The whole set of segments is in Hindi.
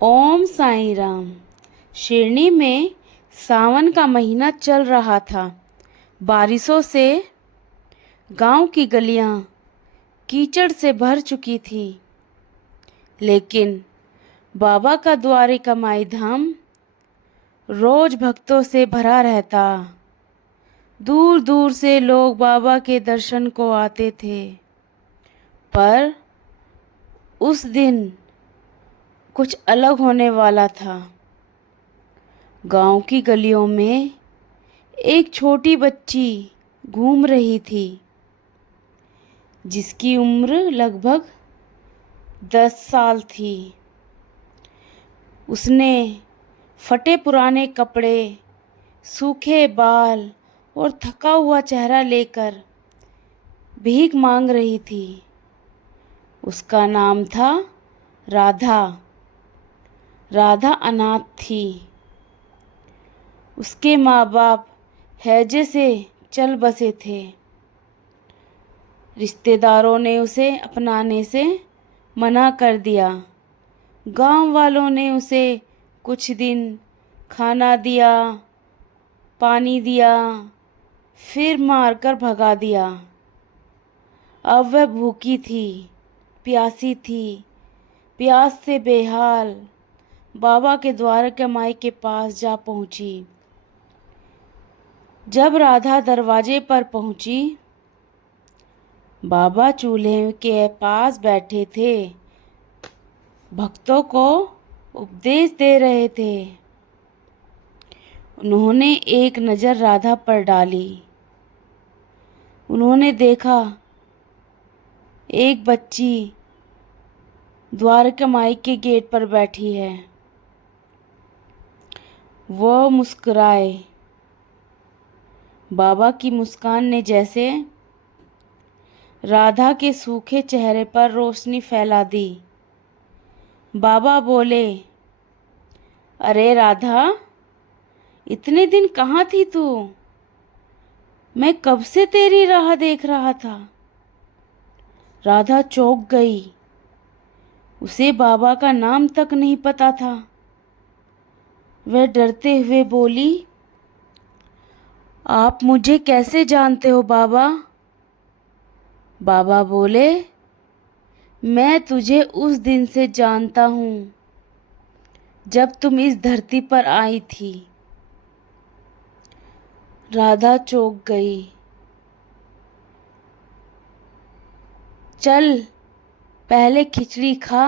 ओम साईं राम। शिरडी में सावन का महीना चल रहा था। बारिशों से गांव की गलियां कीचड़ से भर चुकी थी, लेकिन बाबा का द्वारिका माई धाम रोज भक्तों से भरा रहता। दूर दूर से लोग बाबा के दर्शन को आते थे। पर उस दिन कुछ अलग होने वाला था। गांव की गलियों में एक छोटी बच्ची घूम रही थी, जिसकी उम्र लगभग 10 साल थी। उसने फटे पुराने कपड़े, सूखे बाल और थका हुआ चेहरा लेकर भीख मांग रही थी। उसका नाम था राधा। राधा अनाथ थी। उसके माँ बाप हैजे से चल बसे थे। रिश्तेदारों ने उसे अपनाने से मना कर दिया। गांव वालों ने उसे कुछ दिन खाना दिया, पानी दिया, फिर मारकर भगा दिया। अब वह भूखी थी, प्यासी थी, प्यास से बेहाल बाबा के द्वारका माई के पास जा पहुंची। जब राधा दरवाजे पर पहुंची, बाबा चूल्हे के पास बैठे थे, भक्तों को उपदेश दे रहे थे। उन्होंने एक नज़र राधा पर डाली। उन्होंने देखा एक बच्ची द्वारका माई के गेट पर बैठी है। वो मुस्कुराए। बाबा की मुस्कान ने जैसे राधा के सूखे चेहरे पर रोशनी फैला दी। बाबा बोले, अरे राधा, इतने दिन कहाँ थी तू? मैं कब से तेरी राह देख रहा था। राधा चौंक गई। उसे बाबा का नाम तक नहीं पता था। वह डरते हुए बोली, आप मुझे कैसे जानते हो बाबा? बाबा बोले, मैं तुझे उस दिन से जानता हूँ जब तुम इस धरती पर आई थी। राधा चौंक गई। चल, पहले खिचड़ी खा,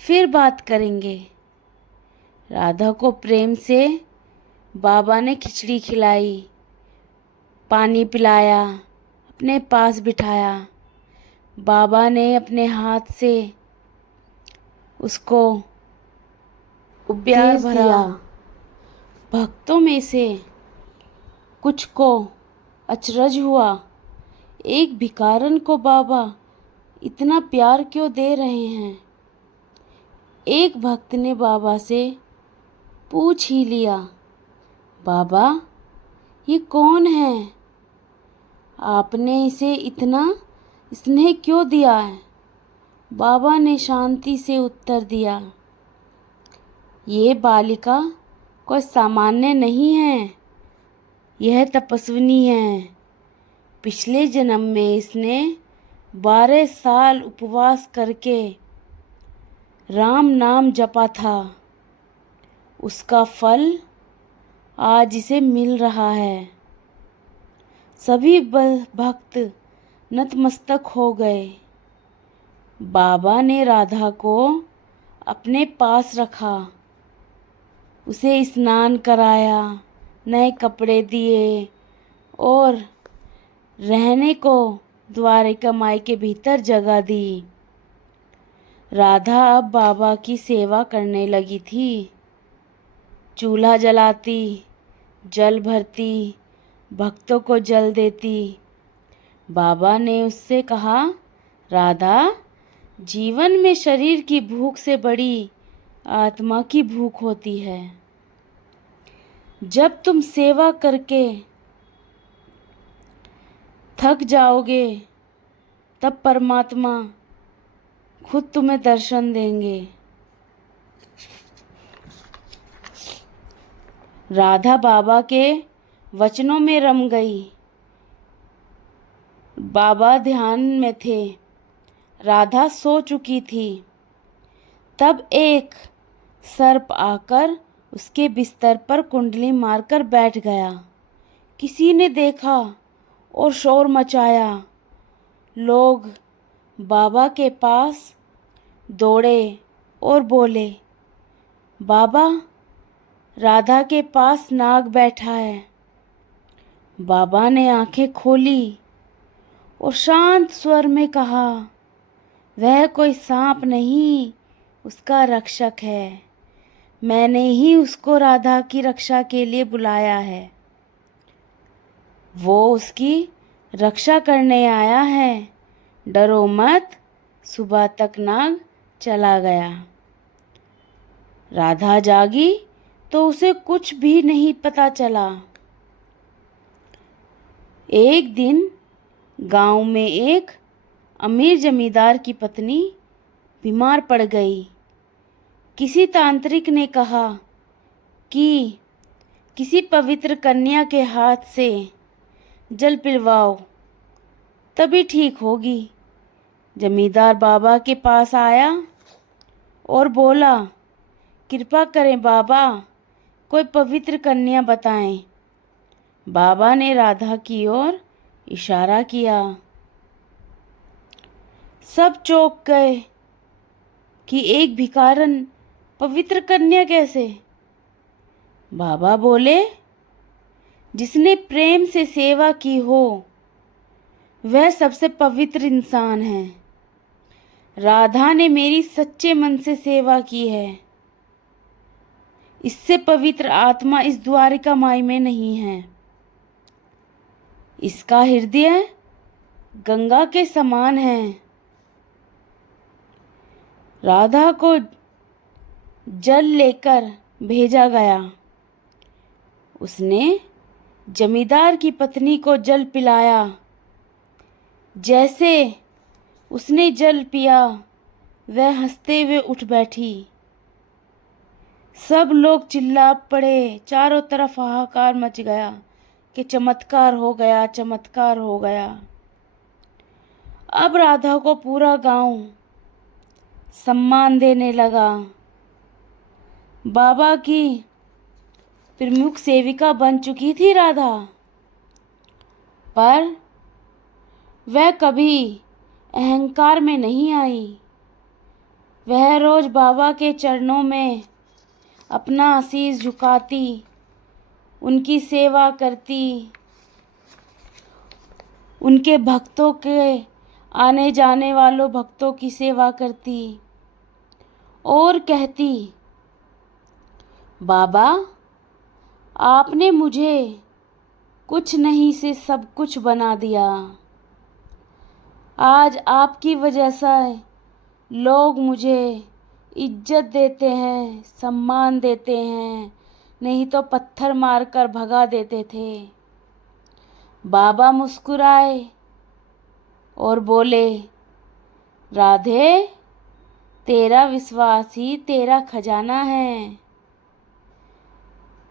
फिर बात करेंगे। राधा को प्रेम से बाबा ने खिचड़ी खिलाई, पानी पिलाया, अपने पास बिठाया। बाबा ने अपने हाथ से उसको प्यार भरा। भक्तों में से कुछ को अचरज हुआ, एक भिखारन को बाबा इतना प्यार क्यों दे रहे हैं? एक भक्त ने बाबा से पूछ ही लिया, बाबा, ये कौन है? आपने इसे इतना स्नेह क्यों दिया है? बाबा ने शांति से उत्तर दिया, ये बालिका कोई सामान्य नहीं है, यह तपस्विनी है। पिछले जन्म में इसने 12 साल उपवास करके राम नाम जपा था। उसका फल आज इसे मिल रहा है। सभी भक्त नतमस्तक हो गए। बाबा ने राधा को अपने पास रखा, उसे स्नान कराया, नए कपड़े दिए और रहने को द्वारिका माई के भीतर जगह दी। राधा अब बाबा की सेवा करने लगी थी। चूल्हा जलाती, जल भरती, भक्तों को जल देती। बाबा ने उससे कहा, राधा, जीवन में शरीर की भूख से बड़ी आत्मा की भूख होती है। जब तुम सेवा करके थक जाओगे, तब परमात्मा खुद तुम्हें दर्शन देंगे। राधा बाबा के वचनों में रम गई। बाबा ध्यान में थे। राधा सो चुकी थी। तब एक सर्प आकर उसके बिस्तर पर कुंडली मारकर बैठ गया। किसी ने देखा और शोर मचाया। लोग बाबा के पास दौड़े और बोले, बाबा, राधा के पास नाग बैठा है। बाबा ने आंखें खोली और शांत स्वर में कहा, वह कोई सांप नहीं, उसका रक्षक है। मैंने ही उसको राधा की रक्षा के लिए बुलाया है। वो उसकी रक्षा करने आया है। डरो मत। सुबह तक नाग चला गया। राधा जागी तो उसे कुछ भी नहीं पता चला। एक दिन गांव में एक अमीर जमींदार की पत्नी बीमार पड़ गई। किसी तांत्रिक ने कहा कि किसी पवित्र कन्या के हाथ से जल पिलवाओ, तभी ठीक होगी। जमींदार बाबा के पास आया और बोला, कृपा करें बाबा, कोई पवित्र कन्या बताएं। बाबा ने राधा की ओर इशारा किया। सब चौंक गए कि एक भिखारन पवित्र कन्या कैसे? बाबा बोले, जिसने प्रेम से सेवा की हो वह सबसे पवित्र इंसान है। राधा ने मेरी सच्चे मन से सेवा की है। इससे पवित्र आत्मा इस द्वारिका माई में नहीं है। इसका हृदय गंगा के समान है। राधा को जल लेकर भेजा गया। उसने जमींदार की पत्नी को जल पिलाया। जैसे उसने जल पिया, वह हंसते हुए उठ बैठी। सब लोग चिल्ला पड़े। चारों तरफ हाहाकार मच गया कि चमत्कार हो गया, चमत्कार हो गया। अब राधा को पूरा गांव सम्मान देने लगा। बाबा की प्रमुख सेविका बन चुकी थी राधा, पर वह कभी अहंकार में नहीं आई। वह रोज बाबा के चरणों में अपना शीश झुकाती, उनकी सेवा करती, उनके भक्तों के आने जाने वालों भक्तों की सेवा करती और कहती, बाबा, आपने मुझे कुछ नहीं से सब कुछ बना दिया। आज आपकी वजह से लोग मुझे इज्जत देते हैं, सम्मान देते हैं, नहीं तो पत्थर मारकर भगा देते थे। बाबा मुस्कुराए और बोले, राधे, तेरा विश्वास ही तेरा खजाना है।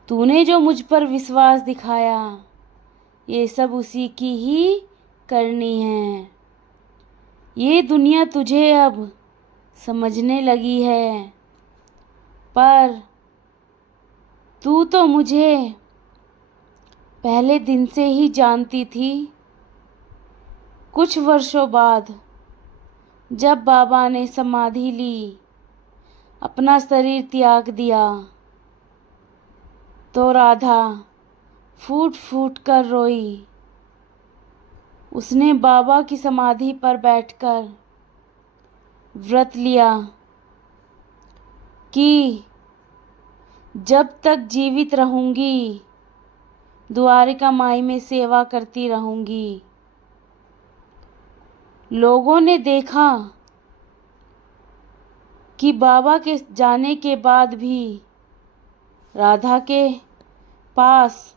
तूने जो मुझ पर विश्वास दिखाया, ये सब उसी की ही करनी है। ये दुनिया तुझे अब समझने लगी है, पर तू तो मुझे पहले दिन से ही जानती थी। कुछ वर्षों बाद जब बाबा ने समाधि ली, अपना शरीर त्याग दिया, तो राधा फूट फूट कर रोई। उसने बाबा की समाधि पर बैठकर व्रत लिया कि जब तक जीवित रहूंगी द्वारिका माई में सेवा करती रहूंगी। लोगों ने देखा कि बाबा के जाने के बाद भी राधा के पास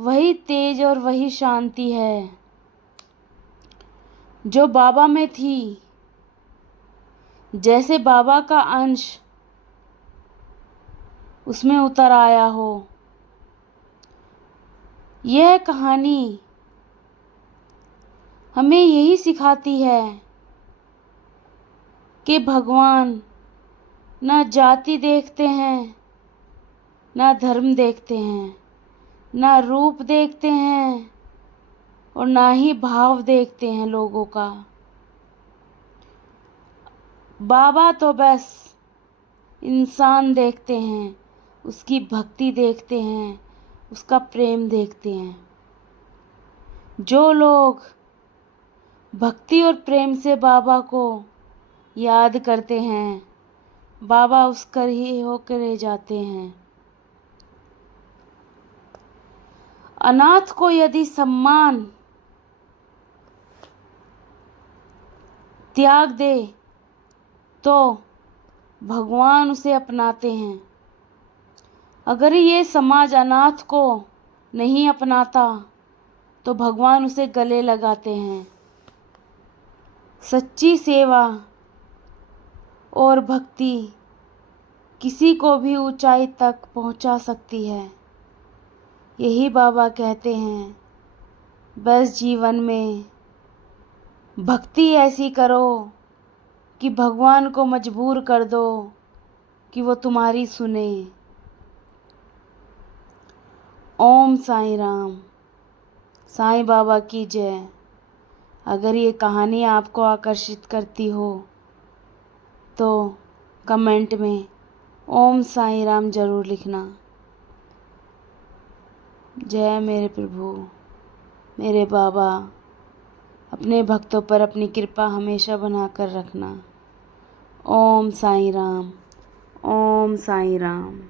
वही तेज और वही शांति है जो बाबा में थी। जैसे बाबा का अंश उसमें उतर आया हो। यह कहानी हमें यही सिखाती है कि भगवान ना जाति देखते हैं, ना धर्म देखते हैं, ना रूप देखते हैं और ना ही भाव देखते हैं लोगों का। बाबा तो बस इंसान देखते हैं, उसकी भक्ति देखते हैं, उसका प्रेम देखते हैं। जो लोग भक्ति और प्रेम से बाबा को याद करते हैं, बाबा उसकर ही होकर रह जाते हैं। अनाथ को यदि सम्मान त्याग दे तो भगवान उसे अपनाते हैं। अगर ये समाज अनाथ को नहीं अपनाता तो भगवान उसे गले लगाते हैं। सच्ची सेवा और भक्ति किसी को भी ऊंचाई तक पहुंचा सकती है। यही बाबा कहते हैं, बस जीवन में भक्ति ऐसी करो कि भगवान को मजबूर कर दो कि वो तुम्हारी सुने। ओम साईं राम। साईं बाबा की जय। अगर ये कहानी आपको आकर्षित करती हो तो कमेंट में ओम साईं राम ज़रूर लिखना। जय मेरे प्रभु, मेरे बाबा। अपने भक्तों पर अपनी कृपा हमेशा बनाकर रखना। ओम साईं राम। ओम साईं राम।